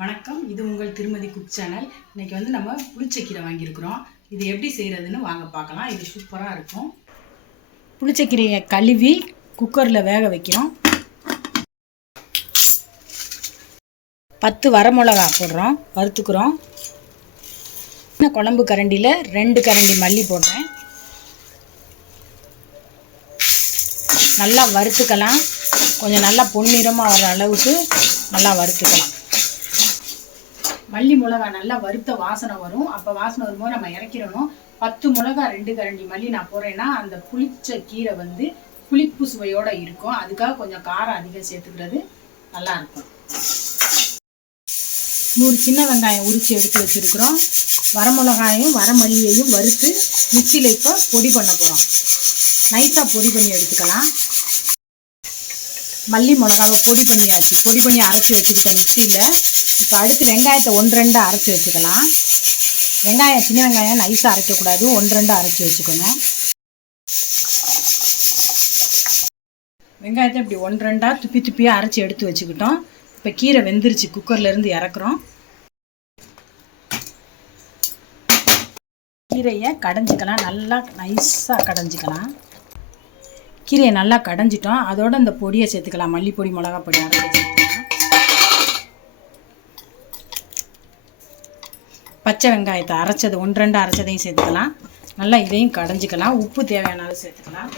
வணக்கம். இது உங்கள் திருமதி குக் சேனல். இன்றைக்கி வந்து நம்ம புளிச்சக்கீரை வாங்கியிருக்கிறோம். இது எப்படி செய்கிறதுன்னு வாங்க பார்க்கலாம். இது சூப்பராக இருக்கும். புளிச்சக்கீரையை கழுவி குக்கரில் வேக வைக்கிறோம். பத்து வரமிளகா போடுறோம். வறுத்துக்கிறோம். சின்ன குழம்பு கரண்டியில் ரெண்டு கரண்டி மல்லி போடுறேன். நல்லா வறுத்துக்கலாம். கொஞ்சம் நல்லா பொன்னிறமாக வர அளவுக்கு நல்லா வறுத்துக்கலாம். மல்லி மிளகா நல்லா வறுத்த வாசனை வரும். அப்போ வாசனை வரும்போது நம்ம இறக்கிடணும். பத்து மிளகா ரெண்டு கரண்டி மல்லி நான் போடுறேன்னா அந்த புளிச்ச கீரை வந்து புளிப்பு சுவையோடு இருக்கும். அதுக்காக கொஞ்சம் காரம் அதிகம் சேர்த்துக்கிறது நல்லா இருக்கும். நூறு சின்ன வெங்காயம் உரித்து எடுத்து வச்சுருக்குறோம். வரமிளகாயும் வரமல்லியையும் வறுத்து மிக்சியில் இப்போ பொடி பண்ண போகிறோம் நைஸாக பொடி பண்ணி எடுத்துக்கலாம். மல்லி மிளகாவை பொடி பண்ணியாச்சு. பொடி பண்ணி அரைச்சி வச்சுருக்கேன் மிக்சியில். இப்போ அடுத்து வெங்காயத்தை ஒன்று ரெண்டு அரைச்சி வச்சுக்கலாம். வெங்காயம் சின்ன வெங்காயம் நைஸாக அரைக்கக்கூடாது ஒன்று ரெண்டு அரைச்சி வச்சுக்கணும். வெங்காயத்தை இப்படி ஒன்று ரெண்டாக துப்பி துப்பியாக அரைச்சி எடுத்து வச்சுக்கிட்டோம். இப்போ கீரை வெந்துருச்சு. குக்கர்லேருந்து இறக்குறோம். கீரையை கடைஞ்சிக்கலாம். நல்லா நைஸாக கடைஞ்சிக்கலாம். கீரையை நல்லா கடைஞ்சிட்டோம். அதோட இந்த பொடியை சேர்த்துக்கலாம். மல்லிப்பொடி மிளகா பொடி அரைச்சி சேர்த்துக்கலாம். பச்சை வெங்காயத்தை அரைச்சது ஒன்று ரெண்டு அரைச்சதையும் சேர்த்துக்கலாம். நல்லா இதையும் கடைஞ்சிக்கலாம். உப்பு தேவையான அளவு சேர்த்துக்கலாம்.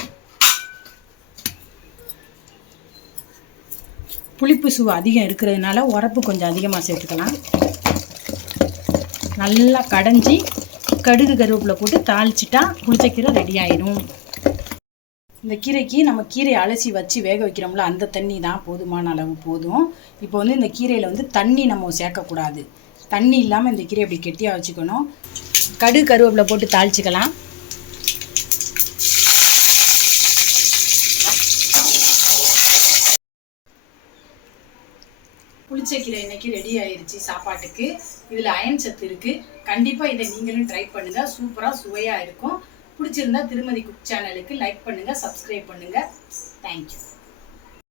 புளிப்பு சுவை அதிகம் இருக்கிறதுனால உரப்பு கொஞ்சம் அதிகமாக சேர்த்துக்கலாம். நல்லா கடைஞ்சி கடுகு கருவேப்பில் போட்டு தாளிச்சிட்டா புளிச்சக்கீரை ரெடி ஆயிடும். இந்த கீரைக்கு நம்ம கீரையை அலசி வச்சு வேக வைக்கிறோம்ல அந்த தண்ணி தான் போதுமான அளவு போதும். இப்போ வந்து இந்த கீரையில் வந்து தண்ணி நம்ம சேர்க்கக்கூடாது. தண்ணி இல்லாமல் இந்த கீரை அப்படி கெட்டியாக வச்சுக்கணும். கடு கருவேப்பிலை போட்டு தாளிச்சிக்கலாம். புளிச்சக்கீரை இன்னைக்கு ரெடி ஆயிருச்சு சாப்பாட்டுக்கு. இதில் அயன் சத்து இருக்குது கண்டிப்பாக இதை நீங்களும் ட்ரை பண்ணுங்கள் சூப்பராக சுவையாக இருக்கும். பிடிச்சிருந்தா திருமதி குக் சேனலுக்கு லைக் பண்ணுங்கள் சப்ஸ்கிரைப் பண்ணுங்கள் தேங்க்யூ